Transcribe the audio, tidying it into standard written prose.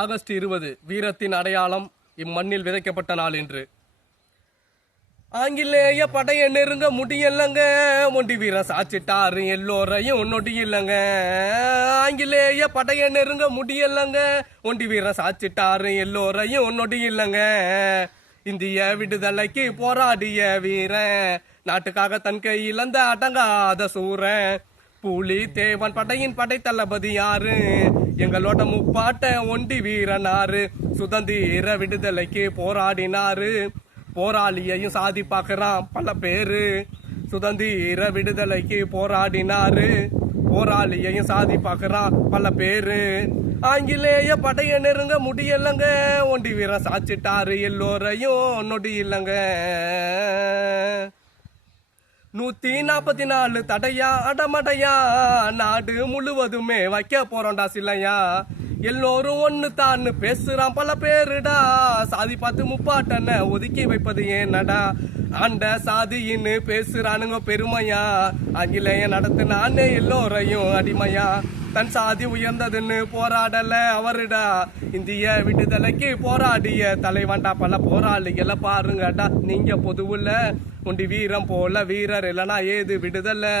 August 20 வீரத்தின் அடையாளம் இம்மண்ணில் விதைக்கப்பட்ட நாள் என்று. ஆங்கிலேய படைய நெருங்க முடியலங்க, ஒண்டி வீரன் சாச்சிட்டாரு எல்லோரையும் நொடியில்லைங்க. ஆங்கிலேய படைய நெருங்க முடியலங்க, ஒண்டி வீரன் சாச்சிட்டாரு எல்லோரையும் நொடியில்லைங்க. இந்திய விடுதலைக்கு போராடிய வீரன், நாட்டுக்காக தன் கையில் அந்த அடங்காத சூரன். புலி தேவன் படையின் படை தளபதி யாரு, எங்களோட முப்பாட்ட ஒண்டி வீரனாரு. சுதந்திர விடுதலைக்கு போராடினாரு, போராளியையும் சாதி பார்க்கறான் பல பேரு. சுதந்திர விடுதலைக்கு போராடினாரு, போராளியையும் சாதி பார்க்கறான் பல பேரு. ஆங்கிலேய படைய நெருங்க முடியலங்க, ஒண்டி வீரன் சாச்சிட்டாரு எல்லோரையும் நொடி இல்லைங்க. 144 தடையா அடமடையா, நாடு முழுவதுமே வைக்க போறோம்டா சிலையா. எல்லோரும் ஒண்ணு தான்னு பேசுறான் பல பேருடா, சாதி பார்த்து முப்பாட்டன ஒதுக்கி வைப்பது ஏனடா. ஆண்ட சாதின்னு பேசுறானுங்க பெருமையா, ஆங்கிலேய நடத்தினானே எல்லோரையும் அடிமையா. தன் சாதி உயர்ந்ததுன்னு போராடல அவருடா, இந்திய விடுதலைக்கு போராடிய தலைவன்டா. பல போராளிகளை பாருங்கடா நீங்க பொதுவுல, ஒண்டி வீரம் போல வீரர் இல்லனா ஏது விடுதலை.